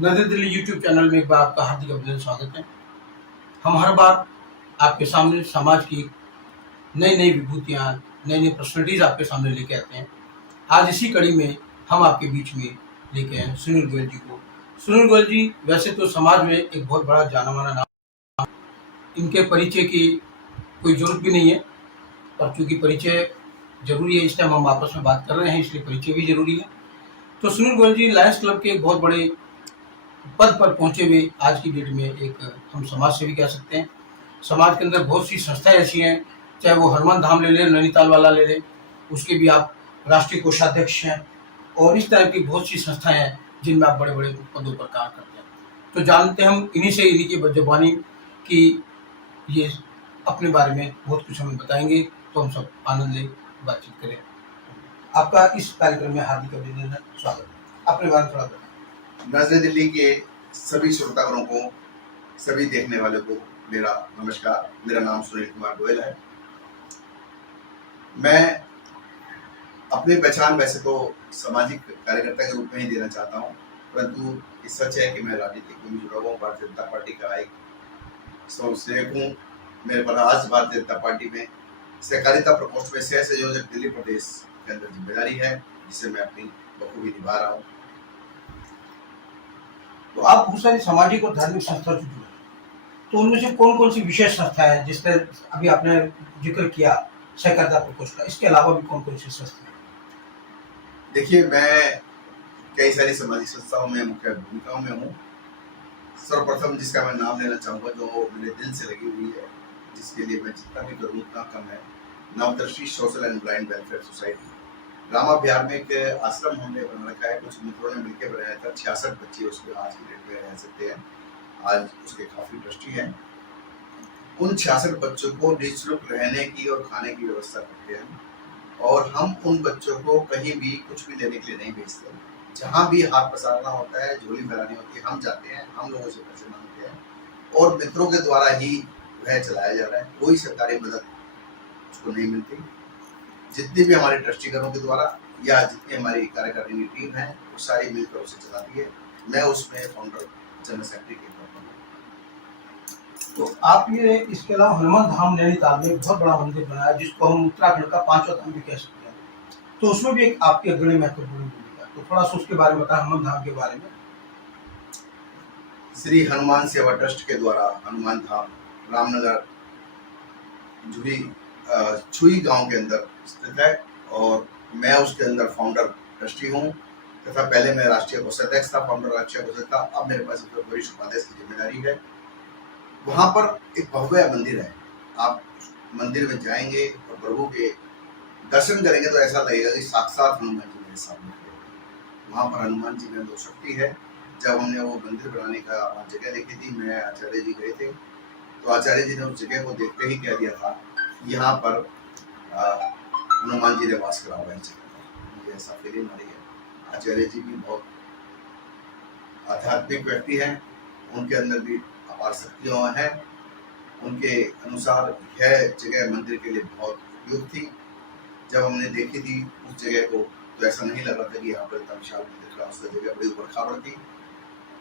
नजर Delhi YouTube channel में एक बार आपका हार्दिक अभिनंदन स्वागत है। हम हर बार आपके सामने समाज की नई नई विभूतियाँ, नई नई पर्सनैलिटीज आपके सामने लेके आते हैं। आज इसी कड़ी में हम आपके बीच में लेके आए हैं सुनील गोयल जी को। सुनील गोयल जी वैसे तो समाज में एक बहुत बड़ा जाना माना नाम, इनके परिचय की कोई जरूरत भी नहीं है, और चूंकि परिचय जरूरी है, इस टाइम हम आपस में बात कर रहे हैं, इसलिए परिचय भी जरूरी है। तो सुनील गोयल जी लायंस क्लब के एक बहुत बड़े पद पर पहुंचे हुए आज की डेट में एक हम समाज सेवी कह सकते हैं। समाज के अंदर बहुत सी संस्थाएं ऐसी हैं, चाहे वो हनुमान धाम ले लें, नैनीताल वाला ले लें, उसके भी आप राष्ट्रीय कोषाध्यक्ष हैं, और इस तरह की बहुत सी संस्थाएं हैं जिनमें आप बड़े बड़े पदों पर काम करते हैं। तो जानते हैं हम इन्हीं से, इन्हीं की जबानी कि ये अपने बारे में बहुत कुछ हमें बताएंगे, तो हम सब आनंद ले बातचीत करें। आपका इस कार्यक्रम में हार्दिक अभिनंदन, स्वागत है। अपने बारे में थोड़ा बताएं। नजर दिल्ली के सभी श्रोतागणों को, सभी देखने वालों को मेरा नमस्कार। मेरा नाम सुनील कुमार गोयल है। मैं अपनी पहचान वैसे तो सामाजिक कार्यकर्ता के रूप में ही देना चाहता हूं, परंतु ये सच है कि मैं राजनीतिक में भी जुड़ा हुआ हूँ। भारतीय जनता पार्टी का एक स्वयंसेवक हूँ। मेरे पर आज भारतीय जनता पार्टी में सहकारिता प्रकोष्ठ में सह संयोजक दिल्ली प्रदेश के अंदर जिम्मेदारी है, जिसे मैं अपनी बखूबी निभा रहा हूँ। तो आप बहुत सारी सामाजिक और धार्मिक संस्था से जुड़े, तो उनमें से कौन कौन सी विशेष संस्था है जिस पर अभी आपने जिक्र किया सहकारिता प्रकोष्ठ का, इसके अलावा भी कौन कौन सी संस्था है? देखिए, मैं कई सारी सामाजिक संस्थाओं में मुख्य भूमिकाओं में हूँ। सर्वप्रथम जिसका मैं नाम लेना चाहूँगा, जो मेरे दिल से लगी हुई है, जिसके लिए मैं जितना भी करूँ उतना कम है, Navdrishti social and blind welfare society Rama Bihar में एक आश्रम हमने बना रखा है। कुछ मित्रों ने मिलकर बनाया था। 66 बच्चे उसके आज की डेट में रह सकते हैं। आज उसके काफी ट्रस्टी हैं। उन 66 बच्चों को निःशुल्क रहने की और खाने की व्यवस्था करते हैं, और हम उन बच्चों को कहीं भी कुछ भी लेने के लिए नहीं भेजते। जहाँ भी हाथ पसारना होता है, झोली फैलानी होती है, हम जाते हैं, हम लोगों से पैसे मांगते हैं, और मित्रों के द्वारा ही वह चलाया जा रहा है। कोई सरकारी मदद उसको नहीं मिलती। जितनी भी हमारे ट्रस्टीगणों के द्वारा या जितनी हमारी कार्यकारिणी टीम है, वो सारी मिलकर उसे चलाती है। मैं उसमें फाउंडर जनरल सेक्रेटरी के तौर पर। तो आप ये इसके अलावा हनुमान धाम नैनीताल में बहुत बड़ा मंदिर बनाया, जिसको हम उत्तराखंड का 5वां धाम भी कह सकते हैं, तो उसमें भी एक आपकी अग्रणी महत्वपूर्ण भूमिका, तो थोड़ा सा उसके बारे में बताएं, हनुमान धाम के बारे में। श्री हनुमान सेवा ट्रस्ट के द्वारा हनुमान धाम रामनगर जुड़ी छुई गांव के अंदर स्थित है, और मैं उसके अंदर फाउंडर ट्रस्टी हूँ, तथा पहले मैं राष्ट्रीय कोषाध्यक्ष था, फाउंडर राष्ट्रीय कोषाध्यक्ष था। अब मेरे पास वरिष्ठ उपाध्यक्ष की जिम्मेदारी है। वहाँ पर एक भव्य मंदिर है। आप मंदिर में जाएंगे और प्रभु के दर्शन करेंगे तो ऐसा लगेगा कि साक्षात हनुमान जी मेरे सामने खड़े। वहाँ पर हनुमान जी में 2 शक्ति है। जब हमने वो मंदिर बनाने का जगह देखी थी, मैं आचार्य जी गए थे, तो आचार्य जी ने उस जगह को देखते ही कह दिया था, यहाँ पर हनुमान जी ने वास करा हुआ है। मुझे ऐसा फीलिंग आ रही है। आचार्य जी भी बहुत आध्यात्मिक व्यक्ति हैं, उनके अंदर भी अपार शक्तियाँ हैं। उनके अनुसार यह जगह मंदिर के लिए बहुत उपयुक्त थी। जब हमने देखी थी उस जगह को, तो ऐसा नहीं लग रहा था कि यहाँ पर इतना विशाल मंदिर खड़ा, उसका जगह बड़ी ऊबड़ खाबड़ थी।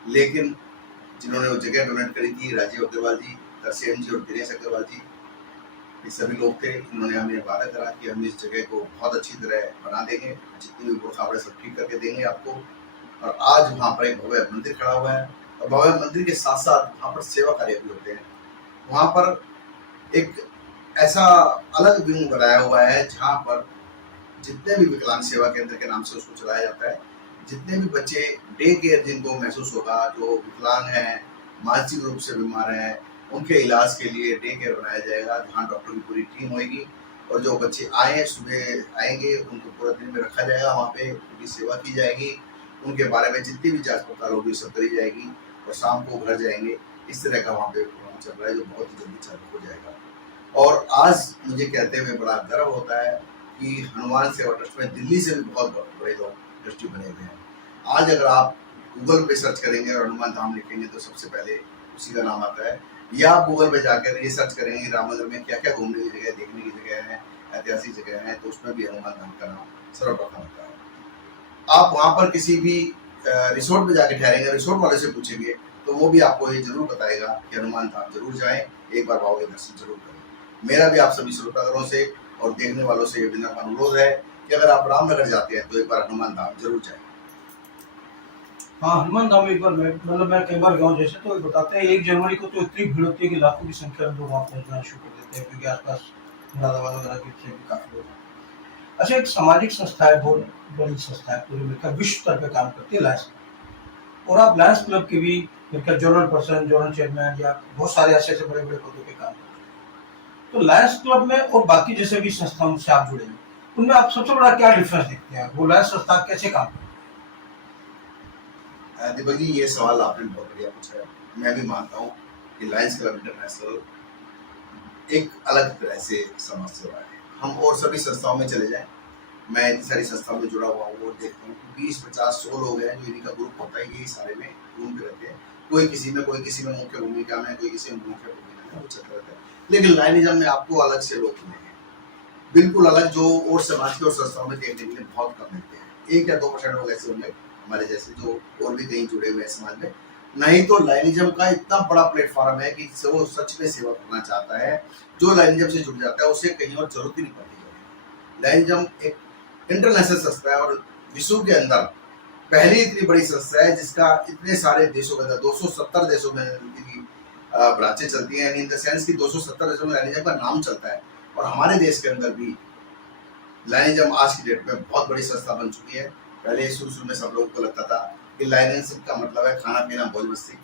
लेकिन जिन्होंने वो जगह डोनेट करी थी, राजीव अग्रवाल जी, तरसेम जी और दिनेश अग्रवाल जी, ये सभी लोग थे। इन्होंने हमें वादा करा कि हम इस जगह को बहुत अच्छी तरह बना देंगे, जितनी भी बुरखावड़े सब ठीक करके देंगे आपको। और आज वहाँ पर एक भव्य मंदिर खड़ा हुआ है, और भव्य मंदिर के साथ साथ वहाँ पर सेवा कार्य भी होते हैं। वहाँ पर एक ऐसा अलग विंग बनाया हुआ है, जहाँ पर जितने भी विकलांग सेवा केंद्र के नाम से उसको चलाया जाता है, जितने भी बच्चे डे केयर जिनको महसूस होगा, जो विकलांग हैं, मानसिक रूप से बीमार हैं, उनके इलाज के लिए डे केयर बनाया जाएगा, जहाँ डॉक्टर की पूरी टीम होगी, और जो बच्चे आए सुबह आएंगे उनको पूरा दिन में रखा जाएगा। वहाँ पे उनकी सेवा की जाएगी, उनके बारे में जितनी भी जांच पड़ताल होगी सब करी जाएगी, और शाम को घर जाएंगे। इस तरह का वहाँ पे प्रोग्राम चल रहा है, जो बहुत ही जल्दी चालू हो जाएगा। और आज मुझे कहते हुए बड़ा गर्व होता है कि हनुमान सेवा ट्रस्ट में दिल्ली से भी बहुत बड़े लोग ट्रस्टी बने हुए हैं। आज अगर आप गूगल पे सर्च करेंगे और हनुमान धाम लिखेंगे तो सबसे पहले उसी का नाम आता है, या आप गूगल पे जाकर ये सर्च करेंगे रामनगर में क्या क्या घूमने की जगह, देखने की जगह है, ऐतिहासिक जगह है, तो उसमें भी हनुमान धाम का नाम सर्वप्रथम आता है। आप वहाँ पर किसी भी रिसोर्ट में जाके ठहरेंगे, रिसोर्ट वाले से पूछेंगे तो वो भी आपको ये जरूर बताएगा कि हनुमान धाम जरूर जाएं, एक बार बाबा के दर्शन जरूर करें। मेरा भी आप सभी श्रोतागणों से और देखने वालों से ये विनम्र अनुरोध है कि अगर आप रामनगर जाते हैं तो एक बार हनुमान धाम जरूर जाएं। हाँ, हनुमान धाम एक बार मैं कई बार गया हूँ। जैसे तो बताते हैं 1 जनवरी को तो इतनी भीड़ होती है कि लाखों की संख्या में लोग वहाँ पहुँचना शुरू कर देते हैं, क्योंकि आसपास मुरादाबाद वगैरह की से भी काफी लोग हैं। अच्छा, एक सामाजिक संस्था है, बहुत बड़ी संस्था है, पूरे मेरे ख्याल विश्व स्तर पे काम करती है, लायंस क्लब। और आप लायंस क्लब के भी मेरे ख्याल जनरल पर्सन, जनरल चेयरमैन या बहुत सारे ऐसे ऐसे बड़े बड़े पदों पे काम करते हैं। तो लायंस क्लब में और बाकी जैसे भी संस्थाओं से आप जुड़े हैं, उनमें आप सबसे बड़ा क्या डिफरेंस देखते हैं? वो लायंस संस्था कैसे काम करती दीपक जी, ये सवाल आपने बहुत बढ़िया पूछा है। मैं भी मानता हूँ कि लायंस क्लब इंटरनेशनल एक अलग तरह से समाज सेवा है। हम और सभी संस्थाओं में चले जाएं, मैं इतनी सारी संस्थाओं में जुड़ा हुआ हूँ और देखता हूँ कि 20, 50, 100 लोग हैं जो इन्हीं का ग्रुप होता है, यही सारे में घूमते रहते हैं। कोई किसी में मुख्य भूमिका में, कोई किसी में मुख्य भूमिका में, वो चलते रहते हैं। लेकिन लाइनिज्म में आपको अलग से लोग मिलेंगे, बिल्कुल अलग, जो और समाज के और संस्थाओं में देखने के लिए बहुत कम मिलते हैं। 1 या 2% लोग ऐसे होंगे हमारे जैसे जो और भी कहीं जुड़े हुए हैं समाज में। नहीं तो लाइनिज्म का इतना बड़ा प्लेटफॉर्म है कि वो सच में सेवा करना चाहता है, जो लाइनिज्म से जुड़ जाता है उसे कहीं और जरूरत ही नहीं पड़ती। लाइनिज्म एक इंटरनेशनल संस्था है और विश्व के अंदर पहली इतनी बड़ी संस्था है जिसका इतने सारे देशों के अंदर 270 देशों में ब्रांचें चलती हैं। इन द सेंस कि 270 देशों में लाइनिज्म का नाम चलता है। और हमारे देश के अंदर भी लाइनिज्म आज की डेट में बहुत बड़ी संस्था बन चुकी है। पहले शुरू में सब लोगों को लगता था कि लाइनिज्म का मतलब है खाना पीना मौज मस्ती,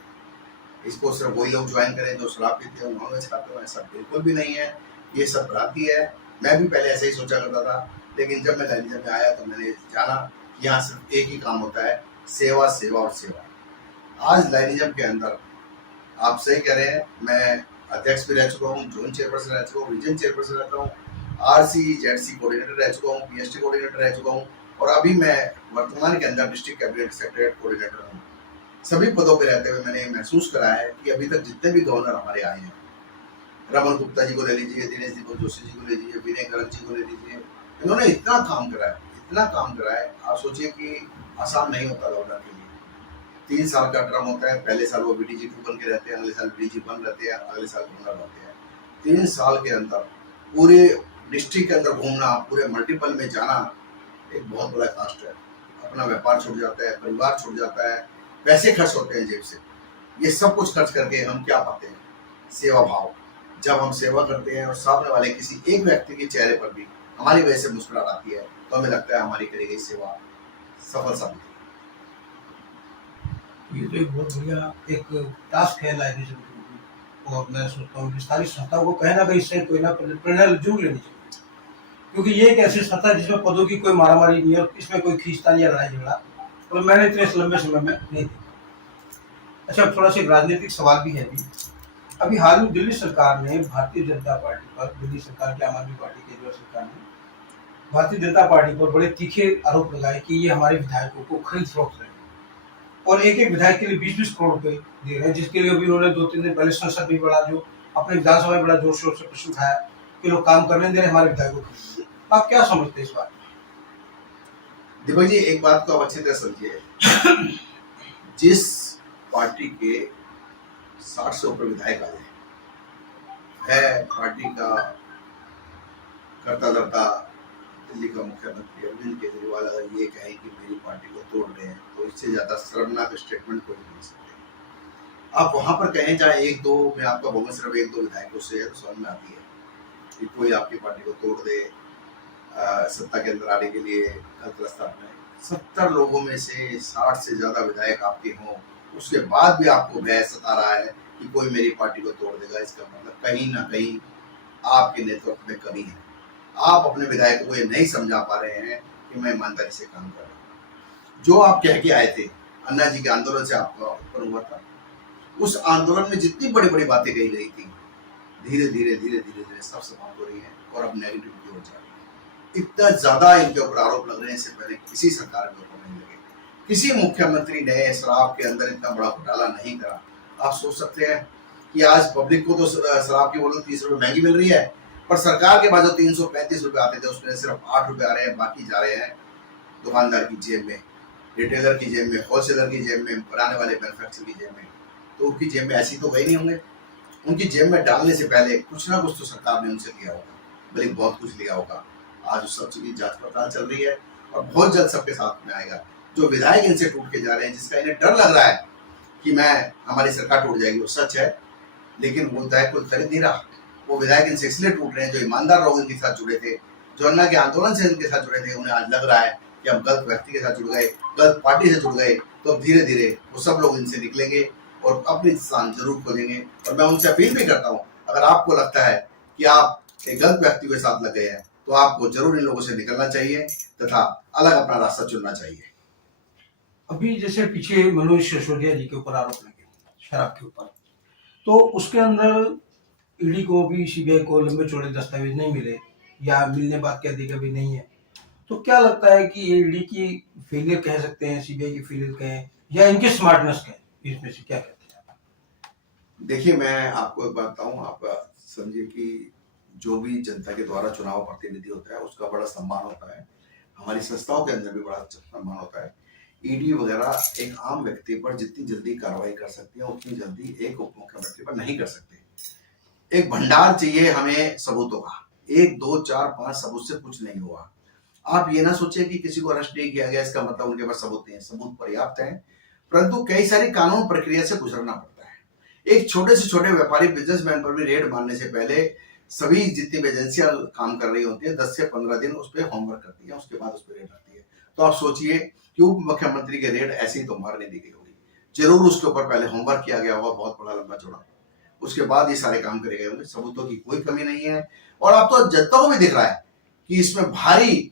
इसको सिर्फ वही लोग ज्वाइन करें जो शराब पीते हैं, नॉनवेज खाते हैं। ऐसा बिल्कुल भी नहीं है, ये सब भ्रांति है। मैं भी पहले ऐसे ही सोचा करता था, लेकिन जब मैं लाइनिज्म में आया तो मैंने जाना कि यहाँ सिर्फ एक ही काम होता है, सेवा, सेवा और सेवा। आज लाइनिज्म के अंदर आप सही कह रहे हैं, मैं अध्यक्ष भी रह चुका हूँ, जोन चेयरपर्सन रह चुका हूँ, रीजन चेयरपर्सन रहता हूँ, RC/ZC कोऑर्डिनेटर रह चुका हूँ, PST कोऑर्डिनेटर रह चुका हूँ और अभी मैं वर्तमान के अंदर डिस्ट्रिक्ट कैबिनेट सेक्रेटरी कोऑर्डिनेटर हूँ। सभी पदों पर रहते हुए मैंने महसूस करा है कि अभी तक जितने भी गवर्नर हमारे आए हैं, रमन गुप्ता जी को ले लीजिए, दिनेश दीपक जोशी जी को ले लीजिए, विनय गरग जी को ले लीजिए, इन्होंने इतना काम करा है, इतना काम करा है। आप सोचिए कि आसान नहीं होता गवर्नर के लिए। 3 साल का टर्म होता है, पहले साल वो BDG 2 बन के रहते हैं, अगले साल BDG 1 रहते हैं, अगले साल गवर्नर रहते हैं। 3 साल के अंदर पूरे डिस्ट्रिक्ट के अंदर घूमना, पूरे मल्टीपल में जाना एक बहुत बड़ा कास्ट है। अपना व्यापार छूट जाता है, परिवार छूट जाता है, पैसे खर्च होते हैं जेब से। ये सब कुछ खर्च करके हम क्या पाते हैं? सेवा भाव। जब हम सेवा करते हैं और सामने वाले किसी एक व्यक्ति के चेहरे पर भी हमारी वजह से मुस्कुराहट आती है तो हमें लगता है हमारी करी गई सेवा सफल साबित हुई। है? ये तो एक बहुत बढ़िया एक टास्क है लाइनिज्म की। और मैं सोचता हूँ कि सारी संस्थाओं को कहीं ना कहीं इससे कोई ना प्रेरणा जरूर लेनी चाहिए, क्योंकि ये एक ऐसी संस्था है जिसमें पदों की कोई मारामारी नहीं है और इसमें कोई खींचतान या लड़ाई झगड़ा, और मैंने इतने लंबे समय में नहीं देखा। अच्छा, अब थोड़ा सा एक राजनीतिक सवाल भी है। अभी हाल में दिल्ली सरकार ने भारतीय जनता पार्टी पर, दिल्ली सरकार की आम आदमी पार्टी केजरीवाल सरकार ने भारतीय जनता पार्टी पर बड़े तीखे आरोप लगाए कि ये हमारे विधायकों को खरीद फरोख्त रहे हैं और एक एक विधायक के लिए 20-20 करोड़ रुपए दे रहे हैं, जिसके लिए अभी उन्होंने 2-3 दिन पहले संसद में बड़ा जो अपने विधानसभा में बड़ा जोर शोर से प्रश्न उठाया कि लोग काम करने दे रहे हमारे विधायकों को। आप क्या समझते हैं इस बात? दीपक जी, एक बात को आप अच्छी तरह समझिए, जिस पार्टी के 60 से ऊपर विधायक आए है, पार्टी का करता धरता दिल्ली का मुख्यमंत्री अरविंद केजरीवाल अगर ये कहे कि मेरी पार्टी को तोड़ रहे हैं तो इससे ज्यादा शर्मनाक स्टेटमेंट कोई नहीं सकते। आप वहां पर कहें चाहे 1-2, मैं आपका बहुमत सिर्फ 1-2 विधायकों से है तो समझ में आती है कि कोई आपकी पार्टी को तोड़ दे सत्ता के अंदर आने के लिए गलत रास्ता अपनाए। 70 लोगों में से 60 से ज्यादा विधायक आपके हों, उसके बाद भी आपको भय सता रहा है कि कोई मेरी पार्टी को तोड़ देगा, इसका मतलब कहीं ना कहीं आपके नेतृत्व में कमी है। आप अपने विधायकों को ये नहीं समझा पा रहे हैं कि मैं ईमानदारी से काम कर रहा हूँ। जो आप कह के आए थे, अन्ना जी के आंदोलन से आपका उत्पन्न हुआ था, उस आंदोलन में जितनी बड़ी बड़ी बातें कही गई थी, धीरे धीरे सब समाप्त हो रही है और अब नेगेटिविटी हो जा रही है। इतना ज्यादा इनके ऊपर आरोप लग रहे हैं, इससे पहले किसी सरकार के ऊपर नहीं लगे। किसी मुख्यमंत्री ने शराब के अंदर इतना बड़ा घोटाला नहीं करा। आप सोच सकते हैं कि आज पब्लिक को तो शराब की बोतल 30 रुपए महंगी मिल रही है, पर सरकार के पास जो 335 रुपए आते थे उसमें सिर्फ 8 रुपए आ रहे हैं, बाकी जा रहे हैं दुकानदार की जेब में। रिटेलर की जेब में, होलसेलर की जेब में, बनाने वाले मैन्युफैक्चरर की जेब में, तो उनकी जेब में ऐसी तो गए नहीं होंगे। उनकी जेब में डालने से पहले कुछ ना कुछ तो सरकार ने उनसे लिया होगा, भले बहुत कुछ लिया होगा। आज उस सब चीज की जांच पड़ताल चल रही है और बहुत जल्द सबके साथ में आएगा। जो विधायक इनसे टूट के जा रहे हैं, जिसका इन्हें डर लग रहा है कि हमारी सरकार टूट जाएगी, वो सच है, लेकिन वो विधायक कोई खरीद नहीं रहा। वो विधायक इनसे इसलिए टूट रहे हैं जो ईमानदार लोग इनके साथ जुड़े थे, जो अन्ना के आंदोलन से इनके साथ जुड़े थे। उन्हें आज लग रहा है कि हम गलत व्यक्ति के साथ जुड़ गए, गलत पार्टी से जुड़ गए, तो अब धीरे धीरे वो सब लोग इनसे निकलेंगे और अपनी स्थान जरूर खोलेंगे। और मैं उनसे अपील भी करता हूँ, अगर आपको लगता है कि आप एक गलत व्यक्ति के साथ लग गए हैं, तो आपको जरूर इन लोगों से निकलना चाहिए तथा अलग अपना रास्ता चुनना चाहिए। अभी जैसे पीछे मनोज सिसोदिया जी के ऊपर आरोप लगे शराब के ऊपर, तो उसके अंदर ईडी को भी, सीबीआई को लंबे चौड़े दस्तावेज नहीं मिले, या मिलने बात कह दी कभी नहीं है। तो क्या लगता है कि ये ईडी की फेलियर कह सकते हैं, सीबीआई की फेलियर कहें, या इनके स्मार्टनेस कहें, इसमें से क्या कहते हैं? देखिए, मैं आपको एक बात बताऊं, आप समझिए कि जो भी जनता के द्वारा चुनाव प्रतिनिधि होता है उसका बड़ा सम्मान होता है, हमारी संस्थाओं के अंदर भी बड़ा सम्मान होता है। ईडी वगैरह एक आम व्यक्ति पर जितनी जल्दी कार्रवाई कर सकती है उतनी जल्दी एक उप मुख्यमंत्री पर नहीं कर सकते। एक भंडार चाहिए हमें सबूतों का, 1 2 4 5 सबूत से कुछ नहीं हुआ। आप ये ना सोचिए कि किसी को अरेस्ट नहीं किया गया इसका मतलब उनके पास सबूत नहीं है, सबूत पर्याप्त है, परंतु कई सारी कानून प्रक्रिया से गुजरना पड़ता है। एक छोटे से छोटे व्यापारी बिजनेसमैन पर भी रेड मारने से पहले सभी जितनी भी एजेंसियां काम कर रही होती है 10 से 15 दिन उस पर होमवर्क करती है, उसके बाद उस पर रेड आती है। तो आप सोचिए कि उप मुख्यमंत्री के रेड ऐसे ही तो मार नहीं दी गई होगी, जरूर उसके ऊपर पहले होमवर्क किया गया होगा बहुत बड़ा लंबा चौड़ा, उसके बाद ये सारे काम करे गए होंगे। सबूतों की कोई कमी नहीं है और अब तो जनता को भी दिख रहा है कि इसमें भारी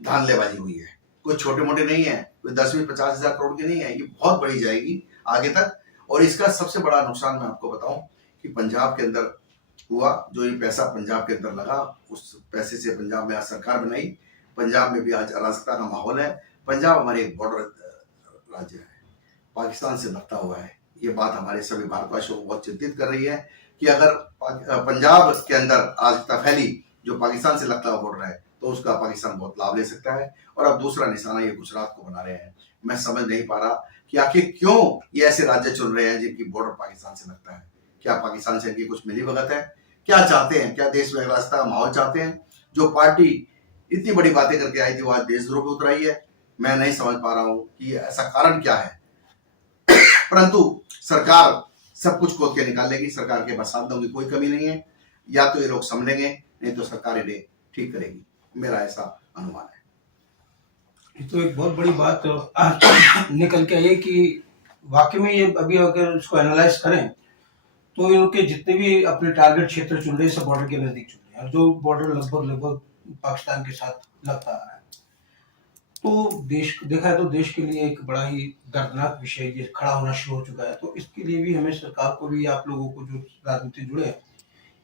धांधलेबाजी हुई है, कोई छोटे मोटे नहीं है, कोई 10-20-50 हजार करोड़ की नहीं है, ये बहुत बढ़ी जाएगी आगे तक। और इसका सबसे बड़ा नुकसान मैं आपको बताऊं कि पंजाब के अंदर हुआ, जो ये पैसा पंजाब के अंदर लगा, उस पैसे से पंजाब में आज सरकार बनाई, पंजाब में भी आज अराजकता का माहौल है। पंजाब हमारे एक बॉर्डर राज्य है, पाकिस्तान से लगता हुआ है। ये बात हमारे सभी भारतवासियों को बहुत चिंतित कर रही है कि अगर पंजाब के अंदर अराजकता फैली जो पाकिस्तान से लगता हुआ बॉर्डर है, तो उसका पाकिस्तान बहुत लाभ ले सकता है। और अब दूसरा निशाना ये गुजरात को बना रहे हैं। मैं समझ नहीं पा रहा कि आखिर क्यों ये ऐसे राज्य चुन रहे हैं जिनकी बॉर्डर पाकिस्तान से लगता है। क्या पाकिस्तान से इनकी कुछ मिली भगत है? क्या चाहते हैं? क्या देश में रास्ता माहौल चाहते हैं? जो पार्टी इतनी बड़ी बातें करके आई थी वो आज देशद्रोह पे उतर आई है। मैं नहीं समझ पा रहा हूँ कि ऐसा कारण क्या है, परंतु सरकार सब कुछ खोद के निकालेगी। सरकार के पास साधनों की कोई कमी नहीं है, या तो ये लोग समझेंगे, नहीं तो सरकार इन्हें ठीक करेगी, मेरा ऐसा अनुमान है। ये तो एक बहुत बड़ी बात निकल के आई कि वाकई में ये अभी अगर इसको एनालाइज करें तो इनके जितने भी अपने टारगेट क्षेत्र चुन रहे हैं सब बॉर्डर के नजदीक चुन रहे हैं, और जो बॉर्डर लगभग पाकिस्तान के साथ लगता आ रहा है। तो देश देखा है तो देश के लिए एक बड़ा ही दर्दनाक विषय ये खड़ा होना शुरू हो चुका है। तो इसके लिए भी हमें, सरकार को भी, आप लोगों को जो राजनीति जुड़े हैं,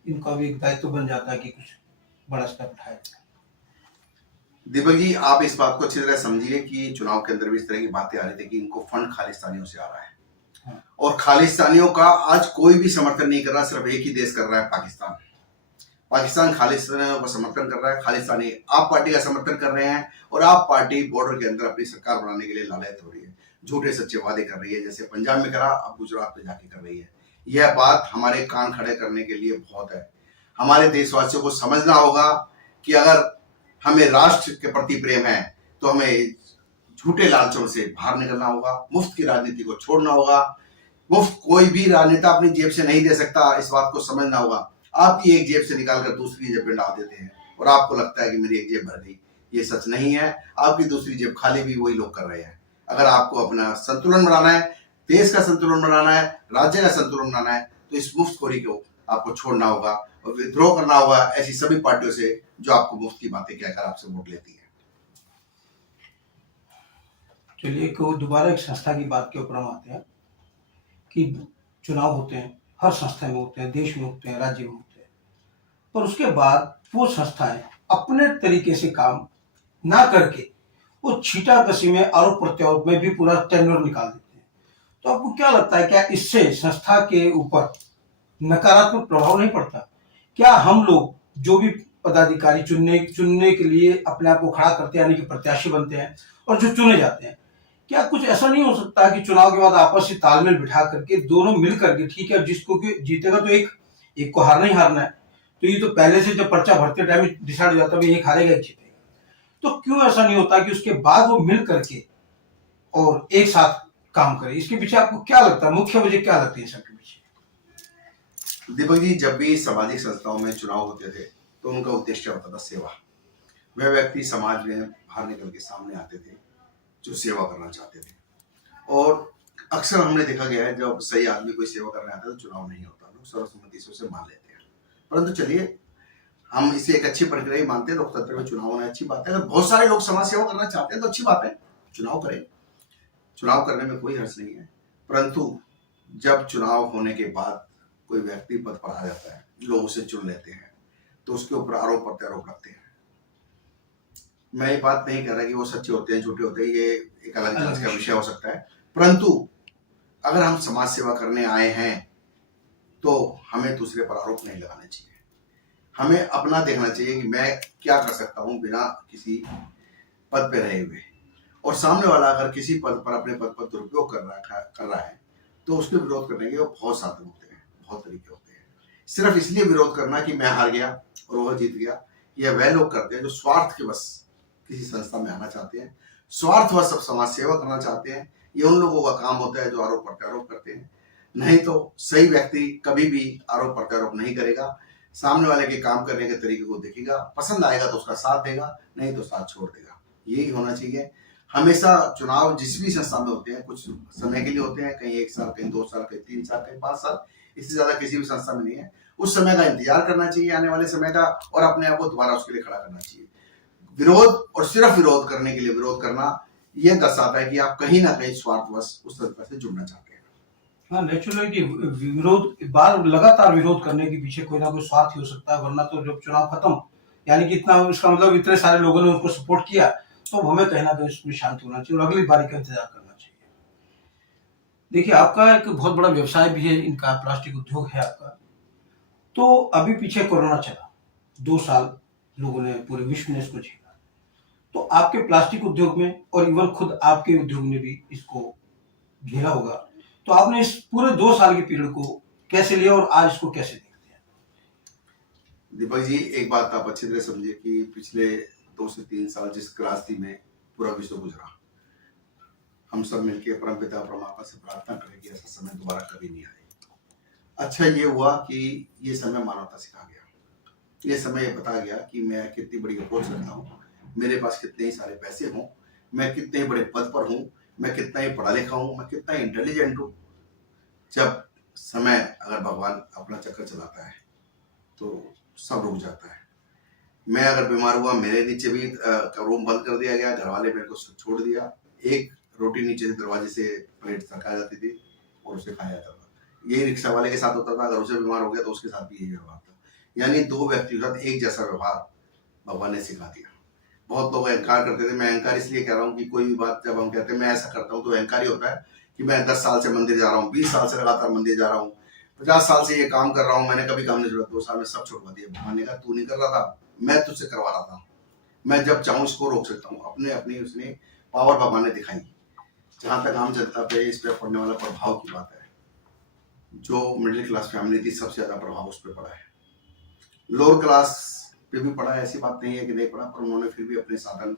इनका भी एक दायित्व बन जाता है कि कुछ बड़ा स्टेप उठाए। दीपक जी, आप इस बात को अच्छी तरह समझिए कि चुनाव के अंदर भी इस तरह की बातें आ रही थी कि इनको फंड खालिस्तानियों से आ रहा है। हाँ। और खालिस्तानियों का आज कोई भी समर्थन नहीं कर रहा, सिर्फ एक ही देश कर रहा है, पाकिस्तान। पाकिस्तान खालिस्तानियों का समर्थन कर रहा है, खालिस्तानी आप पार्टी का समर्थन कर रहे हैं, और आप पार्टी बॉर्डर के अंदर अपनी सरकार बनाने के लिए लालच हो रही है, झूठे सच्चे वादे कर रही है, जैसे पंजाब में करा अब गुजरात में जाके कर रही है। यह बात हमारे कान खड़े करने के लिए बहुत है। हमारे देशवासियों को समझना होगा कि अगर हमें राष्ट्र के प्रति प्रेम है तो हमें झूठे लालचों से बाहर निकलना होगा, मुफ्त की राजनीति को छोड़ना होगा। मुफ्त कोई भी राजनेता अपनी जेब से नहीं दे सकता, इस बात को समझना होगा। आपकी एक जेब से निकालकर दूसरी जेब में डाल देते हैं और आपको लगता है कि मेरी एक जेब भर गई, ये सच नहीं है। आपकी दूसरी जेब खाली भी वही लोग कर रहे हैं। अगर आपको अपना संतुलन बनाना है, देश का संतुलन बनाना है, राज्य का संतुलन बनाना है, तो इस मुफ्तखोरी को आपको छोड़ना होगा और विद्रोह करना होगा ऐसी सभी पार्टियों से जो आपको मुफ्त की बातें कहकर आपसे वोट लेती है। चलिए दोबारा एक संस्था की बात के ऊपर हम आते हैं कि चुनाव होते हैं, हर संस्था में होते हैं, देश में होते हैं, राज्य में होते हैं, पर उसके बाद वो संस्थाएं अपने तरीके से काम ना करके वो छींटाकशी में, आरोप प्रत्यारोप में भी पूरा टेंडर निकाल देते हैं। तो आपको क्या लगता है, क्या इससे संस्था के ऊपर नकारात्मक प्रभाव नहीं पड़ता? क्या हम लोग जो भी पदाधिकारी चुनने के लिए अपने आप को खड़ा करते हैं, यानी कि प्रत्याशी बनते हैं, और जो चुने जाते हैं, क्या कुछ ऐसा नहीं हो सकता कि चुनाव के बाद आपस में तालमेल बिठा करके दोनों मिल करके, ठीक है, जिसको कि जीतेगा तो एक एक को हारना ही हारना है, तो ये तो पहले से जब पर्चा भरते टाइम डिसाइड हो जाता है एक हारेगा एक जीतेगा, तो क्यों ऐसा नहीं होता कि उसके बाद वो मिल करके और एक साथ काम करे? इसके पीछे आपको क्या लगता है, मुख्य वजह क्या लगती है सबके पीछे? दीपक जी, जब भी सामाजिक संस्थाओं में चुनाव होते थे तो उनका उद्देश्य होता था सेवा। वह व्यक्ति समाज में बाहर निकल के सामने आते थे जो सेवा करना चाहते थे, और अक्सर हमने देखा गया है जब सही आदमी कोई सेवा करने आता है तो चुनाव नहीं होता, लोग सर्वसम्मति से उसे मान लेते हैं। परंतु चलिए, हम इसे एक अच्छी प्रक्रिया ही मानते हैं, लोकतंत्र में चुनाव होना अच्छी बात है। अगर बहुत सारे लोग समाज सेवा करना चाहते हैं तो अच्छी बात है, चुनाव करें, चुनाव करने में कोई हर्ज नहीं है। परंतु जब चुनाव होने के बाद कोई व्यक्ति पद पर आ जाता है, लोग उसे चुन लेते हैं, तो उसके ऊपर आरोप प्रत्यारोप लगते हैं। मैं ये बात नहीं कह रहा कि वो सच्चे होते हैं झूठे होते हैं, ये एक अलग जांच का विषय हो सकता है। परंतु अगर हम समाज सेवा करने आए हैं तो हमें दूसरे पर आरोप नहीं लगाने चाहिए। हमें अपना देखना चाहिए कि मैं क्या कर सकता हूं बिना किसी पद पे रहे हुए, और सामने वाला अगर किसी पद पर अपने पद पर दुरुपयोग कर रहा है तो उसके विरोध करने के बहुत साधन होते हैं, बहुत तरीके होते हैं। सिर्फ इसलिए विरोध करना कि मैं हार गया और वह जीत गया, यह वह लोग करते हैं जो स्वार्थ के बस किसी संस्था में आना चाहते हैं, स्वार्थवश सब समाज सेवा करना चाहते हैं। ये उन लोगों का काम होता है जो आरोप प्रत्यारोप करते हैं। नहीं तो सही व्यक्ति कभी भी आरोप प्रत्यारोप नहीं करेगा, सामने वाले के काम करने के तरीके को देखेगा, पसंद आएगा तो उसका साथ देगा, नहीं तो साथ छोड़ देगा। यही होना चाहिए। हमेशा चुनाव जिस भी संस्था में होते हैं कुछ समय के लिए होते हैं, कहीं 1 साल, कहीं 2 साल, कहीं 3 साल, कहीं 5 साल, इससे ज्यादा किसी भी संस्था में नहीं है। उस समय का इंतजार करना चाहिए, आने वाले समय का, और अपने आप को दोबारा उसके लिए खड़ा करना चाहिए। विरोध और सिर्फ विरोध करने के लिए विरोध करना यह दर्शाता है कि आप कहीं ना कहीं स्वार्थवश उस संस्था से जुड़ना चाहते हैं। हाँ, नेचुरल कि विरोध बार लगातार विरोध करने के पीछे कोई ना कोई स्वार्थ ही हो सकता है, वरना तो जब चुनाव खत्म, यानी कि इतना, इसका मतलब इतने सारे लोगों ने उनको सपोर्ट किया, तो हमें कहीं ना कहीं उसमें शांत होना चाहिए और अगली बारी का इंतजार करना चाहिए। देखिए, आपका एक बहुत बड़ा व्यवसाय भी है, इनका प्लास्टिक उद्योग है आपका। तो अभी पीछे कोरोना चला, 2 साल लोगों ने, पूरे विश्व ने इसको झेला, तो आपके प्लास्टिक उद्योग में और इवन खुद आपके उद्योग ने भी इसको झेला होगा, तो आपने इस पूरे 2 साल के पीरियड को कैसे लिया और आज इसको कैसे देखते हैं? दीपक जी, एक बात आप अच्छी तरह समझिए कि पिछले 2 से 3 साल जिस क्रांति में पूरा विश्व गुजरा, हम सब मिलकर परमपिता परमात्मा से प्रार्थना करें कि ऐसा समय दोबारा कभी नहीं आए। अच्छा ये हुआ कि ये समय मानवता सिखा गया, ये समय बता गया कि मैं कितनी बड़ी अप्रोच रखता हूँ, मेरे पास कितने ही सारे पैसे हों, मैं कितने ही बड़े पद पर हूँ, मैं कितना ही पढ़ा लिखा हूँ, मैं कितना इंटेलिजेंट हूँ। जब समय अगर भगवान अपना चक्कर चलाता है तो सब रुक जाता है। मैं अगर बीमार हुआ, मेरे नीचे भी रूम बंद कर दिया गया, घर वाले मेरे को छोड़ दिया, एक रोटी नीचे से दरवाजे से प्लेट सरका जाती थी और उसे खाया जाता था। यही रिक्शा वाले के साथ होता था, अगर उसे बीमार हो गया तो उसके साथ भी यही व्यवहार था। यानी 2 व्यक्तियों के साथ एक जैसा व्यवहार भगवान ने सिखा दिया। बहुत लोग अहंकार करते थे, मैं अहंकार इसलिए कह रहा हूँ कि कोई भी बात जब हम कहते हैं मैं ऐसा करता हूँ तो अहंकार ही होता है कि मैं 10 साल से मंदिर जा रहा हूँ, 20 साल से लगातार मंदिर जा रहा हूँ, 50 साल से ये काम कर रहा हूँ, मैंने कभी काम नहीं छोड़ा। 2 साल में सब छुड़वा दिया। भगवान ने कहा तू नहीं कर रहा था, मैं तुझसे करवा रहा था, मैं जब चाहूँ इसको रोक सकता हूँ। अपने अपनी उसने पावर भगवान ने दिखाई। जहां तक आम जनता पे इस पे पड़ने वाला प्रभाव की बात है, जो मिडिल क्लास फैमिली थी सबसे ज्यादा प्रभाव उस पर पड़ा है। लोअर क्लास पे भी पड़ा है, ऐसी बात नहीं है कि नहीं पड़ा, पर उन्होंने फिर भी अपने साधन,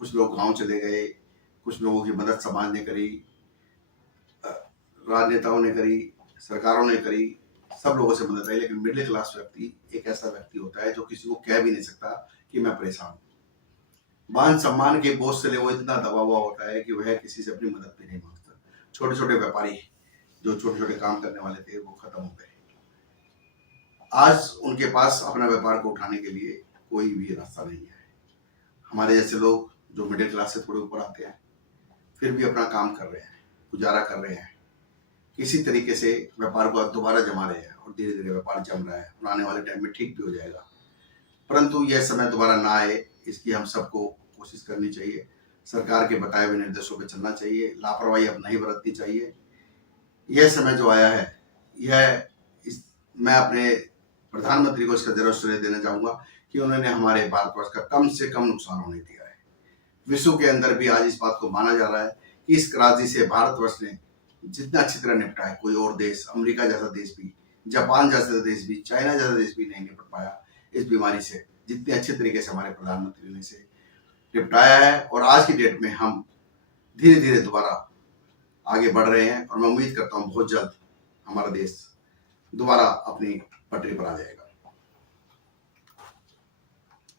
कुछ लोग गांव चले गए, कुछ लोगों की मदद समाज ने करी, राजनेताओं ने करी, सरकारों ने करी, सब लोगों से मदद आई। लेकिन मिडिल क्लास व्यक्ति एक ऐसा व्यक्ति होता है जो किसी को कह भी नहीं सकता कि मैं परेशान हूँ। मान सम्मान के बोझ से वो इतना दबा हुआ होता है कि वह किसी से अपनी मदद भी नहीं मांगता। छोटे छोटे व्यापारी जो छोटे छोटे काम करने वाले थे वो खत्म हो गए। आज उनके पास अपना व्यापार को उठाने के लिए कोई भी रास्ता नहीं है। हमारे जैसे लोग जो मिडिल क्लास से थोड़े ऊपर आते हैं फिर भी अपना काम कर रहे हैं, गुजारा कर रहे हैं, किसी तरीके से व्यापार को दोबारा जमा रहे हैं और धीरे धीरे व्यापार जम रहा है और आने वाले टाइम में ठीक भी हो जाएगा। परंतु यह समय दोबारा ना आए इसकी हम सबको कोशिश करनी चाहिए। सरकार के बताए हुए निर्देशों पर चलना चाहिए, लापरवाही अब नहीं बरतनी चाहिए। यह समय जो आया है, मैं अपने प्रधानमंत्री को इसका जरूर श्रेय देना चाहूंगा कि उन्होंने हमारे भारतवर्ष का कम से कम नुकसान होने दिया है। विश्व के अंदर भी आज इस बात को माना जा रहा है कि इस क्रांति से भारतवर्ष ने जितना अच्छी तरह निपटा है, कोई और देश, अमेरिका जैसा देश भी, जापान जैसा देश भी, चाइना जैसा देश भी नहीं निपट पाया इस बीमारी से, जितने अच्छे तरीके से हमारे प्रधानमंत्री ने इसे निपटाया है। और आज की डेट में हम धीरे धीरे दोबारा आगे बढ़ रहे हैं और मैं उम्मीद करता हूँ बहुत जल्द हमारा देश दोबारा अपनी पटरी पर आ जाएगा।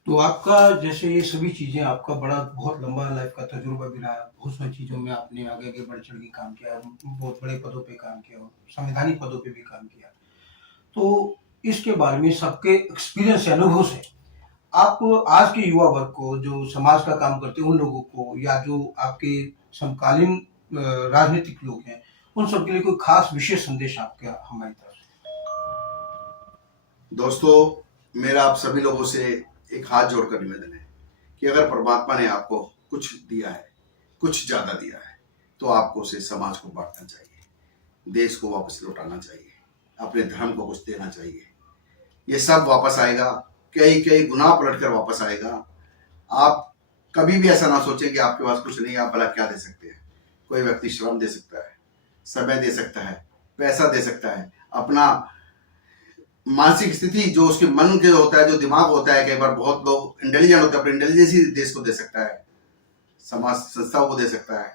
तो आपका जैसे ये सभी चीजें, आपका बड़ा बहुत लंबा लाइफ का तजुर्बा भी रहा, बहुत सारी चीजों में आपने आगे आगे बढ़ चढ़ के काम किया, बहुत बड़े पदों पे काम किया, संवैधानिक पदों पे भी काम किया। तो इसके बारे में सबके एक्सपीरियंस से, अनुभव से, आप आज के युवा वर्ग को, जो समाज का काम करते हैं उन लोगों को, या जो आपके समकालीन राजनीतिक लोग हैं, उन सबके लिए कोई खास विशेष संदेश आपका हमारी तरफ से? दोस्तों, मेरा आप सभी लोगों से एक हाथ जोड़कर निवेदन है कि अगर परमात्मा ने आपको कुछ दिया है, कुछ ज्यादा दिया है, तो आपको उसे समाज को बांटना चाहिए, देश को वापस लौटाना चाहिए, अपने धर्म को कुछ देना चाहिए। ये सब वापस आएगा, कई कई गुना पलट कर वापस आएगा। आप कभी भी ऐसा ना सोचें कि आपके पास कुछ नहीं है, आप भला क्या दे सकते हैं। कोई व्यक्ति श्रम दे सकता है, समय दे सकता है, पैसा दे सकता है, अपना मानसिक स्थिति जो उसके मन के होता है, जो दिमाग होता है, कई बार बहुत लोग इंटेलिजेंट होते हैं, अपने इंटेलिजेंस ही देश को दे सकता है, समाज संस्थाओं को दे सकता है।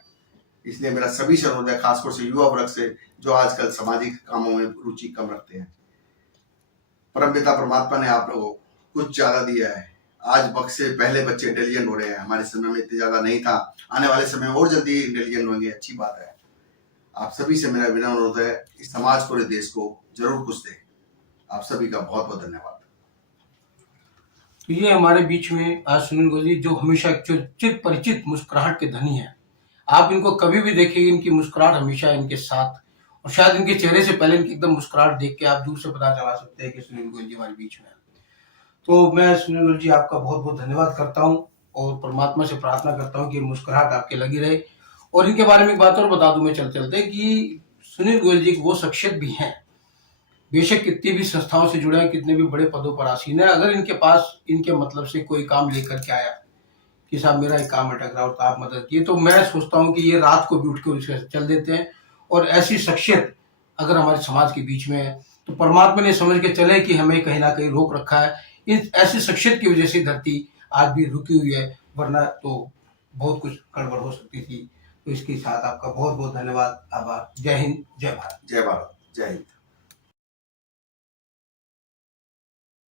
इसलिए मेरा सभी से अनुरोध है, खासकर से युवा वर्ग से, जो आजकल सामाजिक कामों में रुचि कम रखते हैं, परमपिता परमात्मा ने आप लोगों को कुछ ज्यादा दिया है। आज वक्त से पहले बच्चे इंटेलिजेंट हो रहे हैं, हमारे समय में इतने ज्यादा नहीं था, आने वाले समय में और जल्दी इंटेलिजेंट होंगे, अच्छी बात है। आप सभी से मेरा विनम्र अनुरोध है, इस समाज को, देश को जरूर कुछ दें। आप सभी का बहुत बहुत धन्यवाद। तो ये हमारे बीच में आज सुनील गोयल, जो हमेशा चिर परिचित मुस्कुराहट के धनी हैं। आप इनको कभी भी देखेंगे, इनकी मुस्कुराहट हमेशा इनके साथ, और शायद इनके चेहरे से पहले इनकी एकदम मुस्कुराहट देख के आप दूर से पता चला सकते हैं कि सुनील गोयल जी हमारे बीच में हैं। तो मैं सुनील गोयल जी आपका बहुत बहुत धन्यवाद करता हूँ और परमात्मा से प्रार्थना करता हूँ कि मुस्कुराहट आपके लगी रहे। और इनके बारे में एक बात और बता दूं मैं चलते चलते कि सुनील गोयल जी वो शख्सियत भी हैं, बेशक कितनी भी संस्थाओं से जुड़े हैं, कितने भी बड़े पदों पर आसीन है, अगर इनके पास इनके मतलब से कोई काम लेकर के आया कि साहब मेरा एक काम अटक रहा हो तो आप मदद किए, तो मैं सोचता हूँ कि ये रात को भी उठ के उसके चल देते हैं। और ऐसी शख्सियत अगर हमारे समाज के बीच में है तो परमात्मा ने समझ के चले कि हमें कहीं ना कहीं रोक रखा है। इस ऐसी शख्सियत की वजह से धरती आज भी रुकी हुई है, वरना तो बहुत कुछ गड़बड़ हो सकती थी। तो इसके साथ आपका बहुत बहुत धन्यवाद, आभार। जय हिंद, जय भारत। जय भारत, जय हिंद।